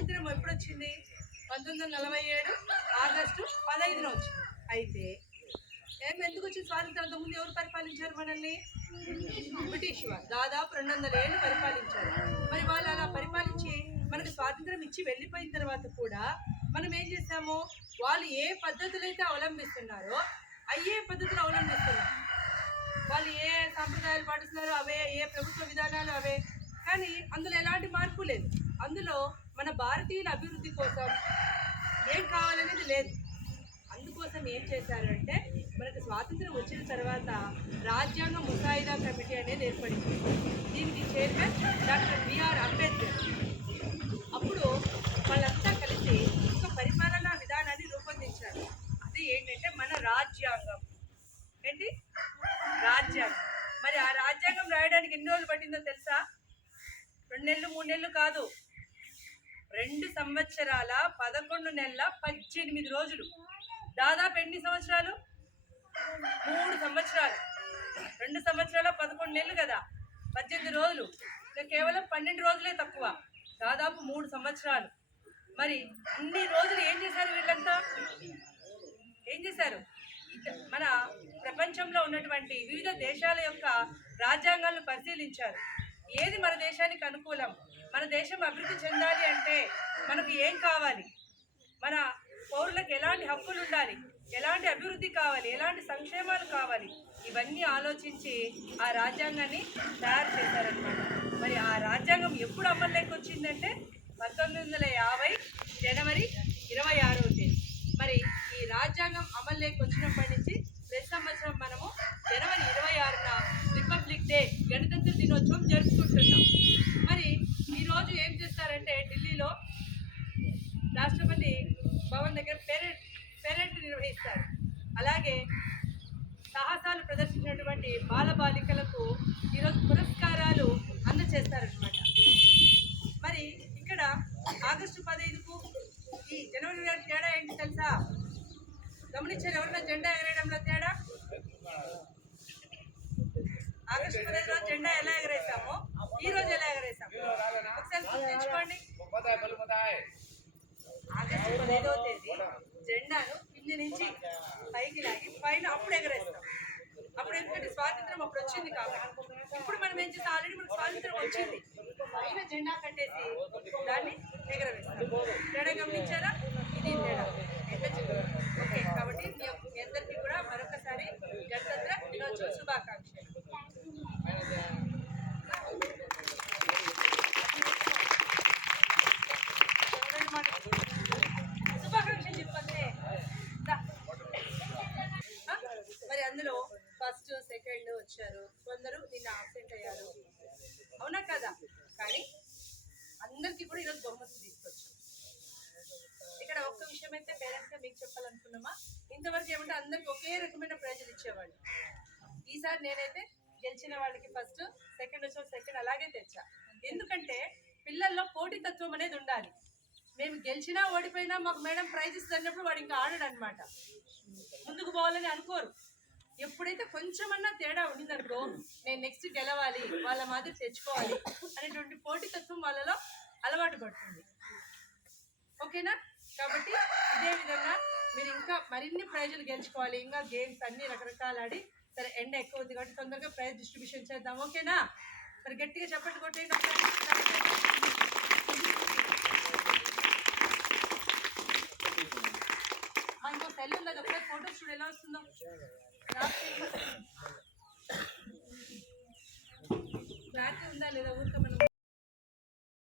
స్వాతంత్రం ఎప్పుడు వచ్చింది? 1947 ఆగస్టు 15న వచ్చింది. అయితే ఎందుకు వచ్చింది స్వాతంత్రం? అంతకుముందు ఎవరు పరిపాలించారు మనల్ని? బ్రిటిష్ వాళ్ళు దాదాపు 200 ఏళ్ళు పరిపాలించారు. మరి వాళ్ళు అలా పరిపాలించి మనకు స్వాతంత్రం ఇచ్చి వెళ్ళిపోయిన తర్వాత కూడా మనం ఏం చేస్తాము? వాళ్ళు ఏ పద్ధతులు అయితే అవలంబిస్తున్నారో అయ్యే పద్ధతులు అవలంబిస్తున్నారు. వాళ్ళు ఏ సాంప్రదాయాలు పాటిస్తున్నారో అవే, ఏ ప్రభుత్వ విధానాలు అవే. కానీ అందులో ఎలాంటి మార్పు లేదు. అందులో మన భారతీయుల అభివృద్ధి కోసం ఏం కావాలనేది లేదు. అందుకోసం ఏం చేశారంటే మనకు స్వాతంత్రం వచ్చిన తర్వాత రాజ్యాంగ ముసాయిదా కమిటీ అనేది ఏర్పడింది. దీనికి చైర్మన్ డాక్టర్ బిఆర్ అంబేద్కర్. అప్పుడు వాళ్ళంతా కలిసి ఒక పరిపాలనా విధానాన్ని రూపొందించారు. అది ఏంటంటే మన రాజ్యాంగం. ఏంటి? రాజ్యాంగం. మరి ఆ రాజ్యాంగం రాయడానికి ఎన్ని రోజులు పట్టిందో తెలుసా? 2 నెలలు 3 నెలలు కాదు, 2 సంవత్సరాల 11 నెలల 18 రోజులు. దాదాపు ఎన్ని సంవత్సరాలు? 3 సంవత్సరాలు. 2 సంవత్సరాల 11 నెలలు కదా, 18 రోజులు. కేవలం 12 రోజులే తక్కువ, దాదాపు 3 సంవత్సరాలు. మరి అన్ని రోజులు ఏం చేశారు వీళ్ళంతా? ఏం చేశారు? మన ప్రపంచంలో ఉన్నటువంటి వివిధ దేశాల యొక్క రాజ్యాంగాలను పరిశీలించారు. ఏది మన దేశానికి అనుకూలం, మన దేశం అభివృద్ధి చెందాలి అంటే మనకు ఏం కావాలి, మన పౌరులకు ఎలాంటి హక్కులు ఉండాలి, ఎలాంటి అభివృద్ధి కావాలి, ఎలాంటి సంక్షేమాలు కావాలి, ఇవన్నీ ఆలోచించి ఆ రాజ్యాంగాన్ని తయారు చేశారనమాట. మరి ఆ రాజ్యాంగం ఎప్పుడు అమల్లోకి వచ్చిందంటే 1950 జనవరి 26వ తేదీ. మరి ఈ రాజ్యాంగం అమల్లోకి వచ్చినప్పటి నుంచి ప్రతి సంవత్సరం మనము జనవరి 26న రిపబ్లిక్ డే, గణతంత్ర దినోత్సవం జరుపుకుంటున్నాం. మరి ఈరోజు ఏం చేస్తారంటే ఢిల్లీలో రాష్ట్రపతి భవన్ దగ్గర పెరేడ్ నిర్వహిస్తారు. అలాగే సాహసాలు ప్రదర్శించినటువంటి బాలబాలికలకు ఈరోజు పురస్కారాలు అందజేస్తారనమాట. మరి ఇక్కడ ఆగస్టు 15కు ఈ జనవరి 26 తేడా ఏంటి తెలుసా? గమనించారు ఎవరైనా జెండా ఎగరేయడంలో తేడా? ఆగస్టు 15 రోజు జెండా ఎలా ఎగరేసామో ఈ రోజు ఎలా ఎగరేసాము ఒకసారి గుర్తుంచుకోండి. ఆగస్టు 15వ తేదీ జెండాను కింది నుంచి పైకి లాగి పైన అప్పుడు ఎగరేస్తాం. అప్పుడు ఎందుకంటే స్వాతంత్రం అప్పుడు వచ్చింది కాబట్టి. ఇప్పుడు మనం ఏం చేస్తాం? ఆల్రెడీ మనకు స్వాతంత్రం వచ్చింది, పైన జెండా కట్టేసి దాన్ని ఎగరవేస్తాం. తేడా గమనించారా? ఇది తేడా. ఓకే, కాబట్టి మీ అందరికీ కూడా మరొకసారి గణతంత్ర దినోత్సవ శుభాకాంక్షలు. శుభాకాంక్షలు చెప్పండి. మరి అందులో ఫస్ట్ సెకండ్ వచ్చారు, కొందరు నిన్న ఆబ్సెంట్ అయ్యారు, అవునా కదా? కానీ అందరికీ కూడా ఈరోజు బహుమతులు తీసుకొచ్చాం. ఇక్కడ ఒక్క విషయం అయితే పేరెంట్స్గా మీకు చెప్పాలనుకున్నామా, ఇంతవరకు ఏమంటే అందరికి ఒకే రకమైన ప్రైజులు ఇచ్చేవాళ్ళు. ఈసారి నేనైతే గెలిచిన వాళ్ళకి ఫస్ట్, సెకండ్ వచ్చిన సెకండ్ అలాగే తెచ్చా. ఎందుకంటే పిల్లల్లో పోటీతత్వం అనేది ఉండాలి. మేము గెలిచినా ఓడిపోయినా మాకు మేడం ప్రైజ్ ఇస్తున్నప్పుడు వాడు ఇంకా ఆడడు అనమాట, ముందుకు పోవాలని అనుకోరు. ఎప్పుడైతే కొంచెమన్నా తేడా ఉండిందనుకో, నేను నెక్స్ట్ గెలవాలి, వాళ్ళ మాదిరి తెచ్చుకోవాలి అనేటువంటి పోటీతత్వం వాళ్ళలో అలవాటు పడుతుంది. ఓకేనా? కాబట్టి ఇదే విధంగా మీరు ఇంకా మరిన్ని ప్రైజులు గెలుచుకోవాలి, ఇంకా గేమ్స్ అన్ని రకరకాలు ఆడి. సరే, ఎండ ఎక్కువ ఉంది కాబట్టి తొందరగా ప్రైజ్ డిస్ట్రిబ్యూషన్ చేద్దాం. ఓకేనా? మరి గట్టిగా చప్పట్లు కొట్టేయండి. ఇంకో సెల్ ఉంది, అది ఒకసారి ఫోటో చూడు ఎలా వస్తుందో. క్లారిటీ ఉందా లేదా?